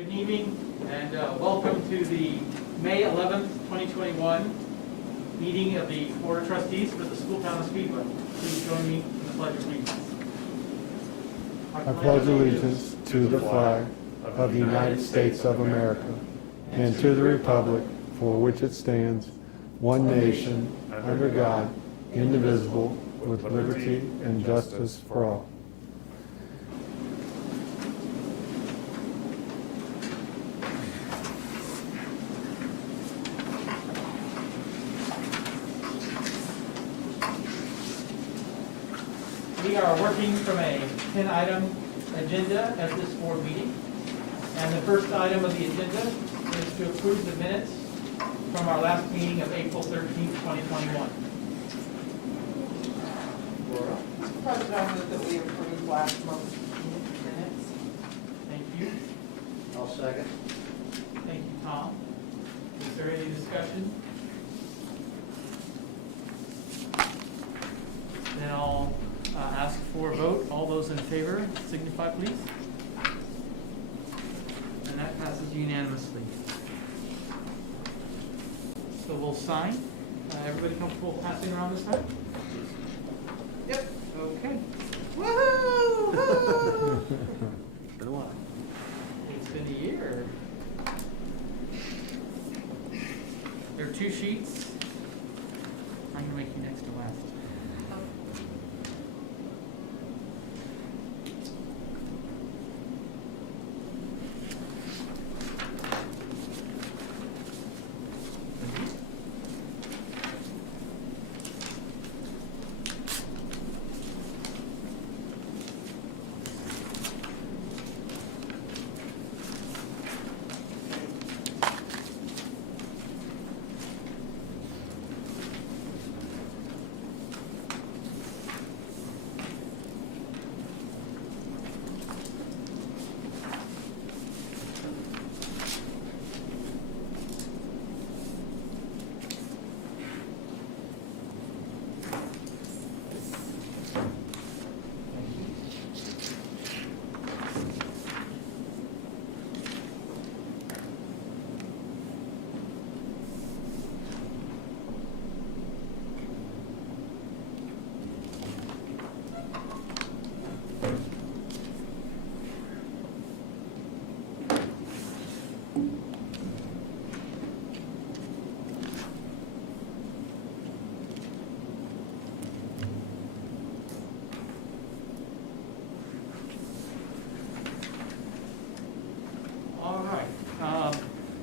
Good evening and welcome to the May 11th, 2021 meeting of the Board of Trustees for the School Town of Speedway. Please join me in the Pledge of Allegiance. I pledge allegiance to the flag of the United States of America and to the republic for which it stands, one nation, under God, indivisible, with liberty and justice for all. We are working from a 10-item agenda at this board meeting. And the first item of the agenda is to approve the minutes from our last meeting of April 13th, 2021. Laura? Mr. President, I move that we approve last month's minutes. Thank you. I'll second. Thank you, Tom. Is there any discussion? Then I'll ask for a vote. All those in favor signify, please. And that passes unanimously. So we'll sign. Everybody comfortable passing around this time? Yep. Okay. Woohoo! Been a while. It's been a year. There are 2 sheets. I'm going to make you next to last.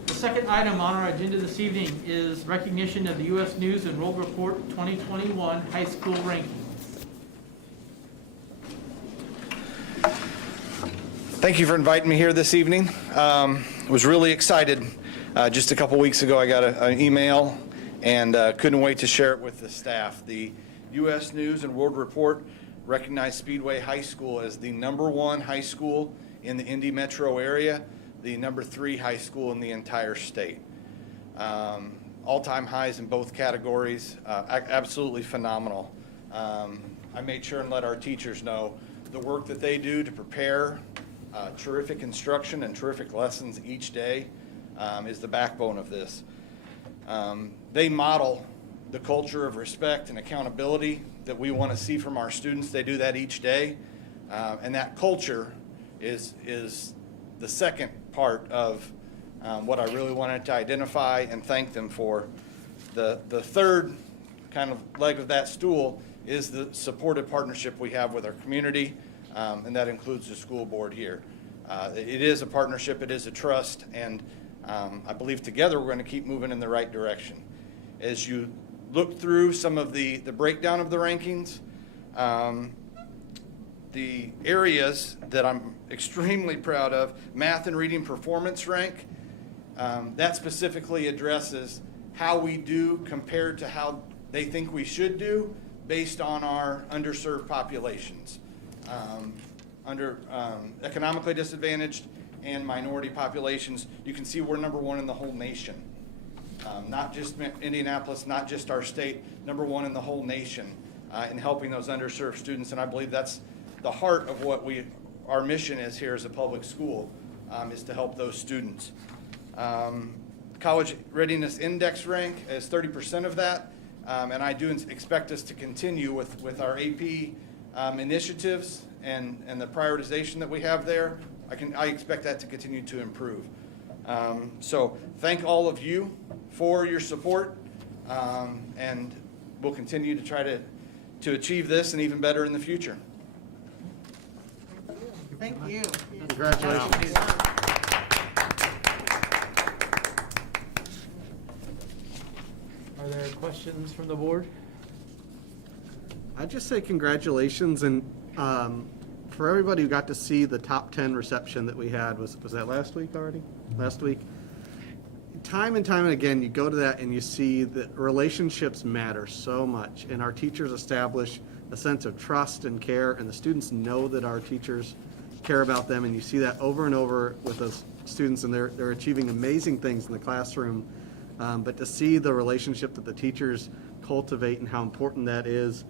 The second item on our agenda this evening is recognition of the U.S. News and World Report 2021 high school rankings. Thank you for inviting me here this evening. Was really excited. Just a couple weeks ago I got an email and couldn't wait to share it with the staff. The U.S. News and World Report recognized Speedway High School as the #1 high school in the Indy metro area, the #3 high school in the entire state. All-time highs in both categories, absolutely phenomenal. I made sure and let our teachers know the work that they do to prepare terrific instruction and terrific lessons each day is the backbone of this. They model the culture of respect and accountability that we want to see from our students. They do that each day, and that culture is the second part of what I really wanted to identify and thank them for. The third kind of leg of that stool is the supportive partnership we have with our community, and that includes the school board here. It is a partnership, it is a trust, and I believe together we're going to keep moving in the right direction. As you look through some of the breakdown of the rankings, the areas that I'm extremely proud of, math and reading performance rank, that specifically addresses how we do compared to how they think we should do based on our underserved populations. Under economically disadvantaged and minority populations, you can see we're #1 in the whole nation. Not just Indianapolis, not just our state, #1 in the whole nation in helping those underserved students. And I believe that's the heart of what our mission is here as a public school. is to help those students. College Readiness Index rank is 30% of that, and I do expect us to continue with our AP initiatives and the prioritization that we have there. I expect that to continue to improve. So thank all of you for your support, and we'll continue to try to achieve this and even better in the future. Thank you. Congratulations. Are there questions from the board? I'd just say congratulations, and for everybody who got to see the top 10 reception that we had, was that last week already? Last week? Time and time and again, you go to that and you see that relationships matter so much, and our teachers establish a sense of trust and care, and the students know that our teachers care about them, and you see that over and over with those students, and they're achieving amazing things in the classroom. But to see the relationship that the teachers cultivate and how important that is,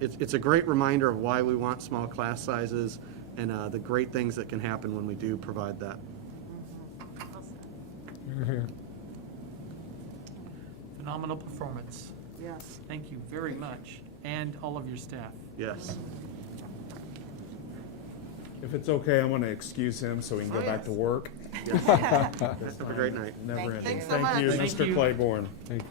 it's a great reminder of why we want small class sizes and the great things that can happen when we do provide that. Phenomenal performance. Yes. Thank you very much, and all of your staff. Yes. If it's okay, I'm going to excuse him so we can go Oh, back yes. to work. Have a great night. Never ending. Thanks so Thank you, much. Thank Mr. you. Claiborne. Thank you.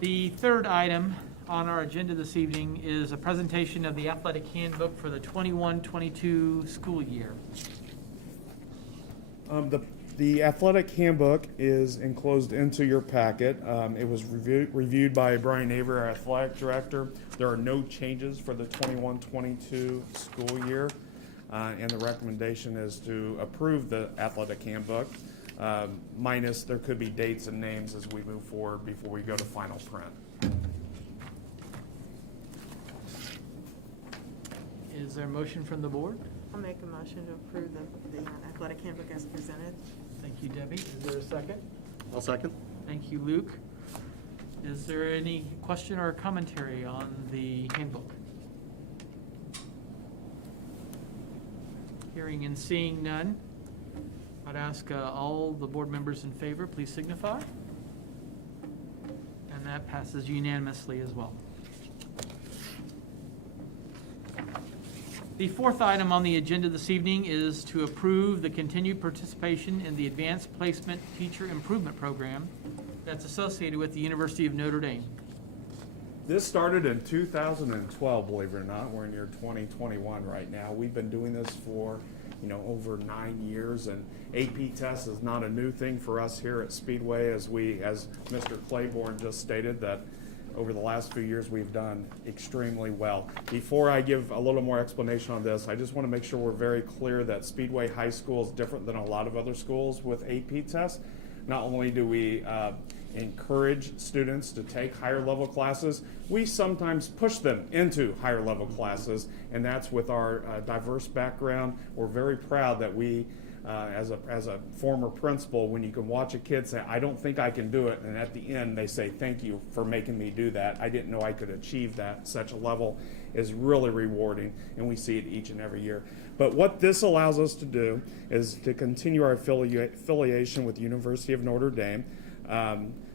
The third item on our agenda this evening is a presentation of the athletic handbook for the 21-22 school year. The athletic handbook is enclosed into your packet. It was reviewed by Brian Avery, our athletic director. There are no changes for the 21-22 school year, and the recommendation is to approve the athletic handbook, minus there could be dates and names as we move forward before we go to final print. Is there a motion from the board? I'll make a motion to approve the athletic handbook as presented. Thank you, Debbie. Is there a second? I'll second. Thank you, Luke. Is there any question or commentary on the handbook? Hearing and seeing none, I'd ask all the board members in favor, please signify. And that passes unanimously as well. The fourth item on the agenda this evening is to approve the continued participation in the Advanced Placement Teacher Improvement Program that's associated with the University of Notre Dame. This started in 2012, believe it or not. We're in year 2021 right now. We've been doing this for, over 9 years, and AP test is not a new thing for us here at Speedway, as Mr. Claiborne just stated, that over the last few years we've done extremely well. Before I give a little more explanation on this, I just want to make sure we're very clear that Speedway High School is different than a lot of other schools with AP tests. Not only do we encourage students to take higher level classes, we sometimes push them into higher level classes, and that's with our diverse background. We're very proud that we, as a former principal, when you can watch a kid say, I don't think I can do it, and at the end they say, thank you for making me do that. I didn't know I could achieve that. Such a level is really rewarding, and we see it each and every year. But what this allows us to do is to continue our affiliation with the University of Notre Dame.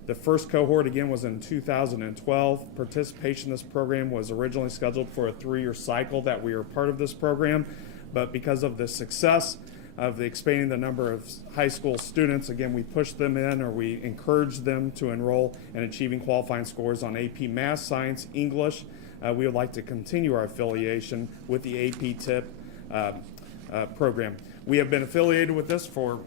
The first cohort, again, was in 2012. Participation in this program was originally scheduled for a 3-year cycle that we are part of this program, but because of the success of expanding the number of high school students, again, we push them in, or we encourage them to enroll in achieving qualifying scores on AP Math, Science, English. We would like to continue our affiliation with the AP TIP program. We have been affiliated with this for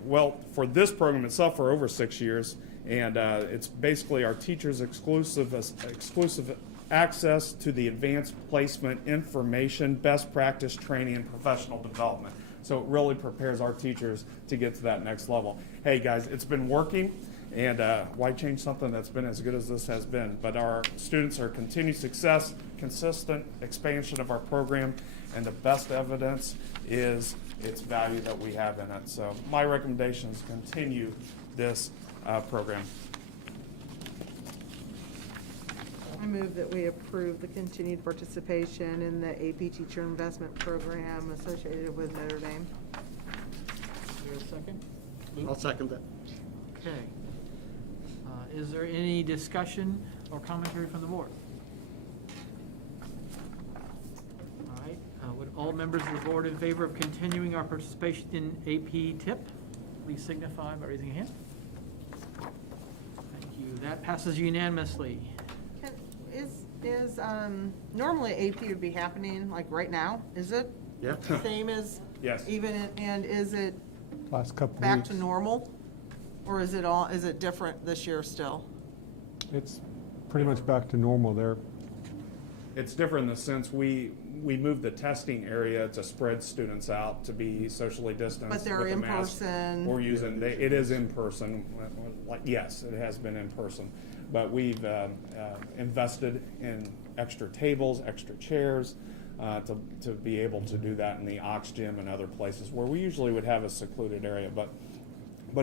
this program itself for over 6 years, and it's basically our teachers' exclusive access to the advanced placement information, best practice training, and professional development. So it really prepares our teachers to get to that next level. Hey guys, it's been working, and why change something that's been as good as this has been? But our students are continued success, consistent expansion of our program, and the best evidence is its value that we have in it. So my recommendation is continue this program. I move that we approve the continued participation in the AP Teacher Investment Program associated with Notre Dame. Is there a second? Luke? I'll second that. Okay. Is there any discussion or commentary from the board? All right, would all members of the board in favor of continuing our participation in AP TIP, please signify by raising a hand. Thank you. That passes unanimously. Is normally AP would be happening like right now? Is it Yeah. same as? Yes. And is it Last couple back weeks. to normal? Or is it different this year still? It's pretty much back to normal there. It's different in the sense we moved the testing area to spread students out to be socially distanced. But they're with the in mask. person. We're using, it is in person, like, yes, it has been in person. But we've invested in extra tables, extra chairs, to be able to do that in the Ox Gym and other places where we usually would have a secluded area. But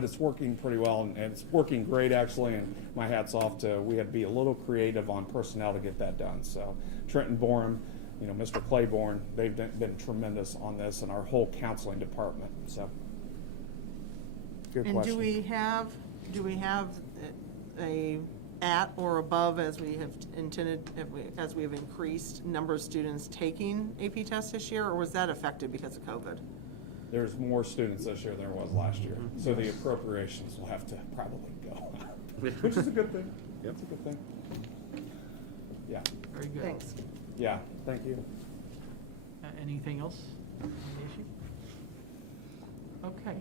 it's working pretty well, and it's working great, actually, and my hat's off to, we had to be a little creative on personnel to get that done. So Trenton Borum, Mr. Claiborne, they've been tremendous on this, and our whole counseling department, so. Good And question. do we have a at or above as we have intended, as we have increased number of students taking AP tests this year, or was that affected because of COVID? There's more students this year than there was last year, so the appropriations will have to probably go, which is a good thing. It's a good thing. Yeah, Very good. Thanks. yeah, thank you. Anything else on the issue? Okay.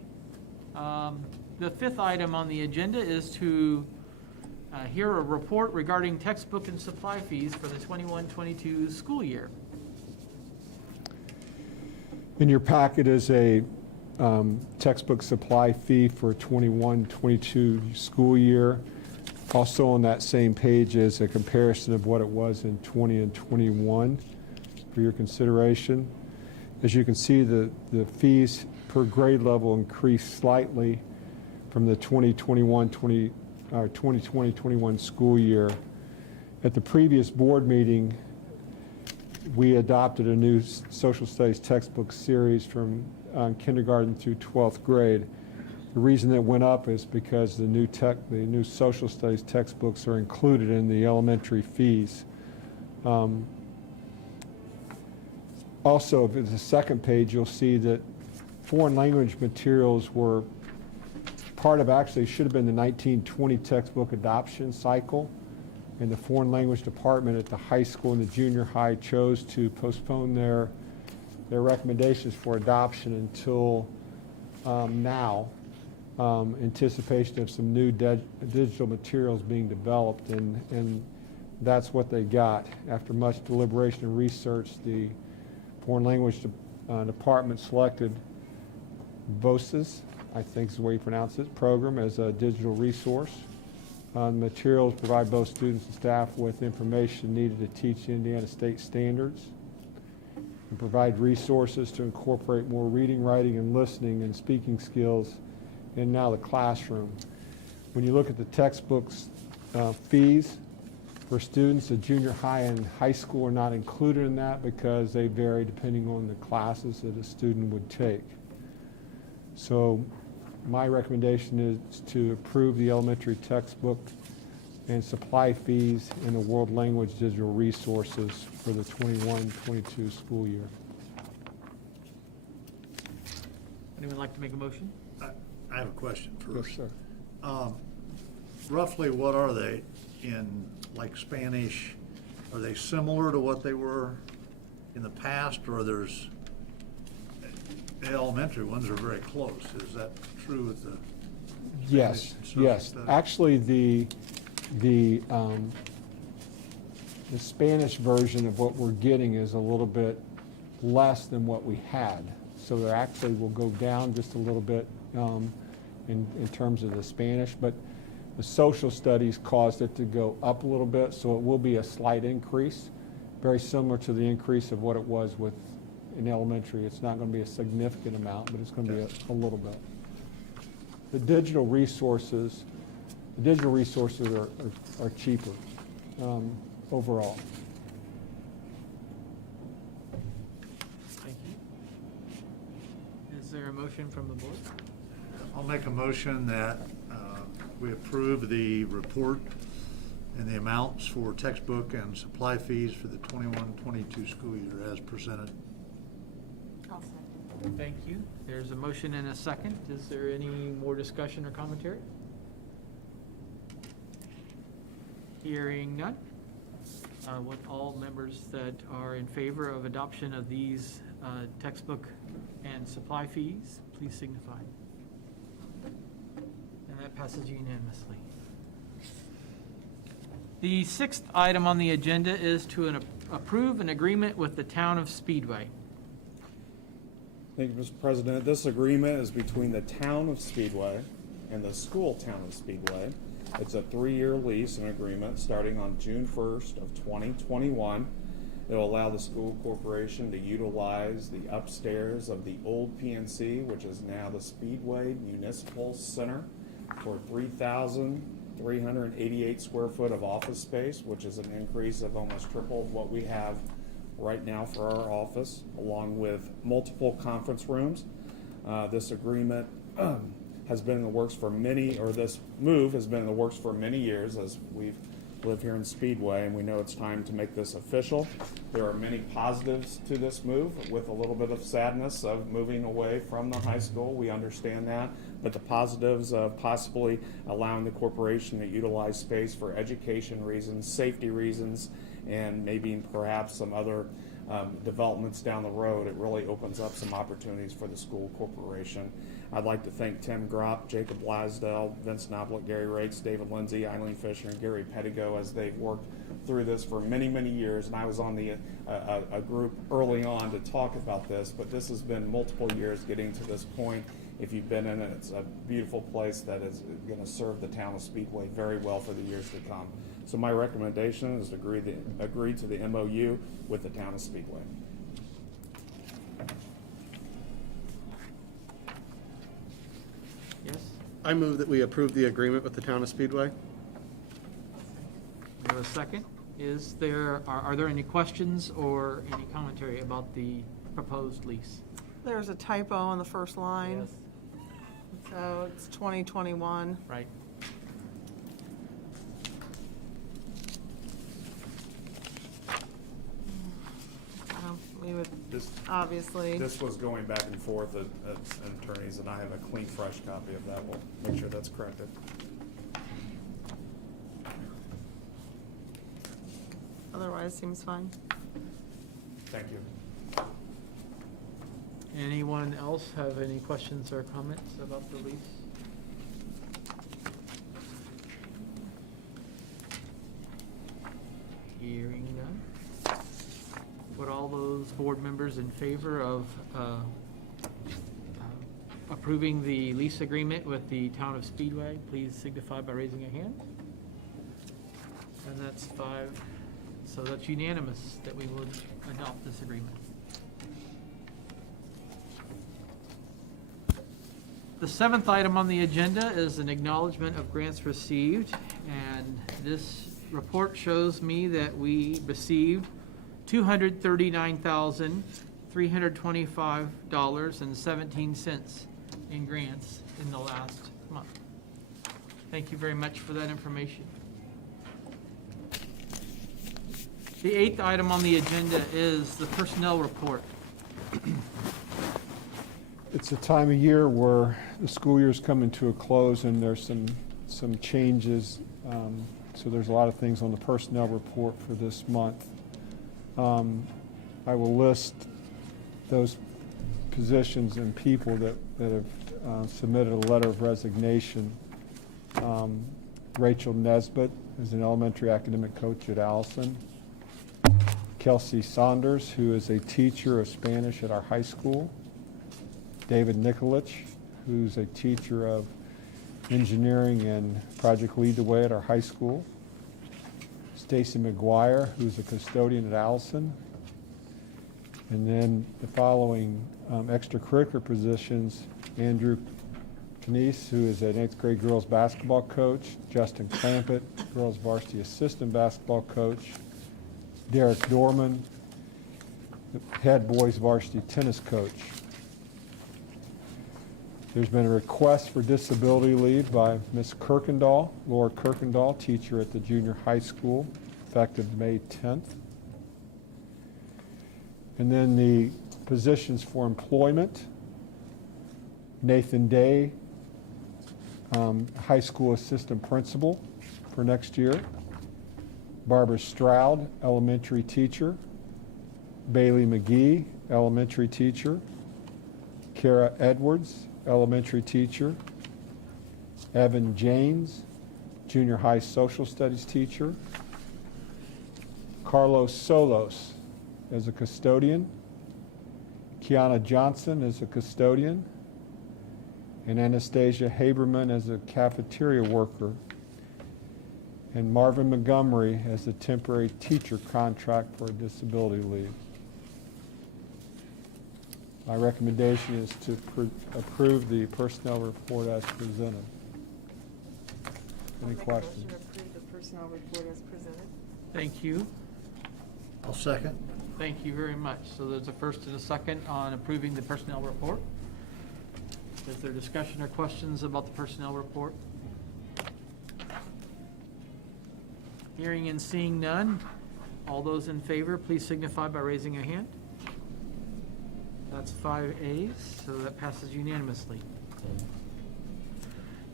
The fifth item on the agenda is to hear a report regarding textbook and supply fees for the 21-22 school year. In your packet is a textbook supply fee for 21-22 school year. Also on that same page is a comparison of what it was in 20 and 21 for your consideration. As you can see, the fees per grade level increased slightly from the 2020-21 school year. At the previous board meeting, we adopted a new social studies textbook series from kindergarten through 12th grade. The reason it went up is because the new social studies textbooks are included in the elementary fees. Also, if it's the second page, you'll see that foreign language materials were part of, actually should have been the 1920 textbook adoption cycle. And the foreign language department at the high school and the junior high chose to postpone their recommendations for adoption until now, anticipation of some new digital materials being developed, and that's what they got. After much deliberation and research, the foreign language department selected VOSIS, I think is the way you pronounce it, program as a digital resource. The materials provide both students and staff with information needed to teach Indiana state standards and provide resources to incorporate more reading, writing, and listening and speaking skills in now the classroom. When you look at the textbooks fees for students at junior high and high school are not included in that because they vary depending on the classes that a student would take. So my recommendation is to approve the elementary textbook and supply fees in the world language digital resources for the 21-22 school year. Anyone like to make a motion? I have a question Yes, first. sir. Roughly, what are they in, like Spanish? Are they similar to what they were in the past, or there's, the elementary ones are very close? Is that true with the? Yes, Spanish and social yes. studies? Actually, the Spanish version of what we're getting is a little bit less than what we had. So there actually will go down just a little bit in terms of the Spanish, but the social studies caused it to go up a little bit, so it will be a slight increase, very similar to the increase of what it was with in elementary. It's not going to be a significant amount, but it's going to be a little bit. The digital resources are cheaper. overall. Thank you. Is there a motion from the board? I'll make a motion that we approve the report and the amounts for textbook and supply fees for the 21-22 school year as presented. I'll second. Thank you. There's a motion and a second. Is there any more discussion or commentary? Hearing none. Would all members that are in favor of adoption of these textbook and supply fees, please signify. And that passes unanimously. The sixth item on the agenda is to approve an agreement with the town of Speedway. Thank you, Mr. President. This agreement is between the town of Speedway and the school town of Speedway. It's a 3-year lease and agreement starting on June 1st of 2021. It will allow the school corporation to utilize the upstairs of the old PNC, which is now the Speedway Municipal Center, for 3,388 square foot of office space, which is an increase of almost triple of what we have right now for our office, along with multiple conference rooms. This agreement has been in the works for this move has been in the works for many years as we've lived here in Speedway, and we know it's time to make this official. There are many positives to this move, with a little bit of sadness of moving away from the high school. We understand that, but the positives of possibly allowing the corporation to utilize space for education reasons, safety reasons, and maybe perhaps some other developments down the road, it really opens up some opportunities for the school corporation. I'd like to thank Tim Gropp, Jacob Blasdell, Vince Knoblet, Gary Rates, David Lindsay, Eileen Fisher, and Gary Pettigo as they've worked through this for many, many years. And I was on a group early on to talk about this, but this has been multiple years getting to this point. If you've been in it, it's a beautiful place that is going to serve the town of Speedway very well for the years to come. So my recommendation is to agree to the MOU with the town of Speedway. Yes? I move that we approve the agreement with the town of Speedway. We have a second. Are there any questions or any commentary about the proposed lease? There's a typo on the first line, so it's 2021. Right. We would, This obviously. was going back and forth at attorneys, and I have a clean, fresh copy of that. We'll make sure that's corrected. Otherwise, seems fine. Thank you. Anyone else have any questions or comments about the lease? Hearing none. Would all those board members in favor of approving the lease agreement with the town of Speedway, please signify by raising a hand. And that's 5, so that's unanimous that we would adopt this agreement. The 7th item on the agenda is an acknowledgement of grants received, and this report shows me that we received $239,325.17 in grants in the last month. Thank you very much for that information. The 8th item on the agenda is the personnel report. It's a time of year where the school year is coming to a close, and there's some changes. So there's a lot of things on the personnel report for this month. I will list those positions and people that have submitted a letter of resignation. Rachel Nesbitt is an elementary academic coach at Allison. Kelsey Saunders, who is a teacher of Spanish at our high school. David Nikolich, who's a teacher of engineering and project lead the way at our high school. Stacy McGuire, who's a custodian at Allison. And then the following extracurricular positions: Andrew Canese, who is an 8th grade girls basketball coach. Justin Clampett, girls varsity assistant basketball coach. Derek Dorman, head boys varsity tennis coach. There's been a request for disability leave by Ms. Kirkendall, Laura Kirkendall, teacher at the junior high school, effective May 10th. And then the positions for employment: Nathan Day, high school assistant principal for next year; Barbara Stroud, elementary teacher; Bailey McGee, elementary teacher; Kara Edwards, elementary teacher; Evan James, junior high social studies teacher; Carlos Solos as a custodian; Kiana Johnson as a custodian; and Anastasia Haberman as a cafeteria worker; and Marvin Montgomery as a temporary teacher contract for a disability leave. My recommendation is to approve the personnel report as presented. Any questions? Motion to approve the personnel report as presented. Thank you. I'll second. Thank you very much. So there's a first and a second on approving the personnel report. Is there discussion or questions about the personnel report? Hearing and seeing none, all those in favor, please signify by raising a hand. That's 5 ayes, so that passes unanimously.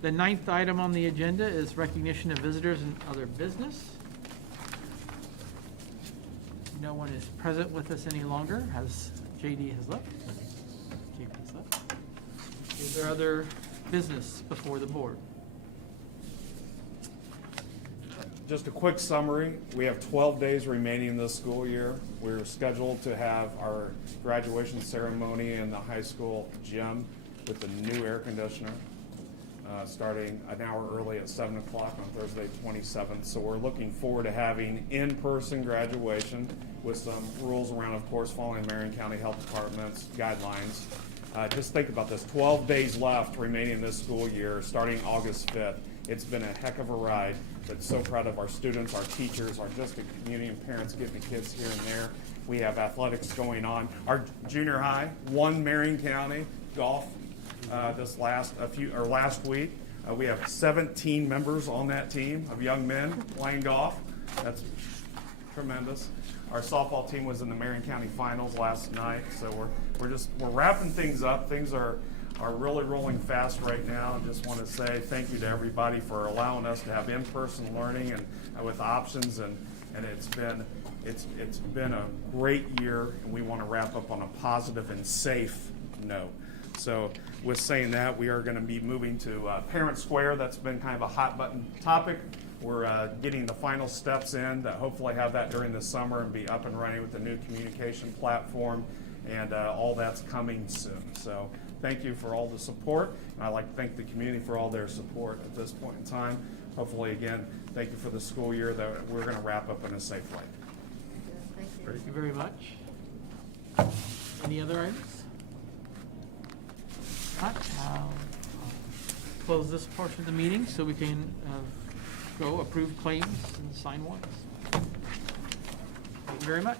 The 9th item on the agenda is recognition of visitors and other business. No one is present with us any longer, as JD has left. JP has left. Is there other business before the board? Just a quick summary. We have 12 days remaining this school year. We're scheduled to have our graduation ceremony in the high school gym with the new air conditioner, starting an hour early at 7 o'clock on Thursday, 27th. So we're looking forward to having in-person graduation with some rules around, of course, following Marion County Health Department's guidelines. Just think about this, 12 days left remaining this school year, starting August 5th. It's been a heck of a ride, but so proud of our students, our teachers, our district community and parents getting the kids here and there. We have athletics going on. Our junior high won Marion County golf last week. We have 17 members on that team of young men playing golf. That's tremendous. Our softball team was in the Marion County Finals last night, so we're wrapping things up. Things are really rolling fast right now. I just want to say thank you to everybody for allowing us to have in-person learning and with options, and it's been a great year, and we want to wrap up on a positive and safe note. So with saying that, we are going to be moving to Parent Square. That's been kind of a hot button topic. We're getting the final steps in to hopefully have that during the summer and be up and running with the new communication platform, and all that's coming soon. So thank you for all the support, and I'd like to thank the community for all their support at this point in time. Hopefully, again, thank you for the school year that we're going to wrap up in a safe way. Thank you. Thank you very much. Any other items? Not. I'll close this portion of the meeting so we can go approve claims and sign warrants. Thank you very much.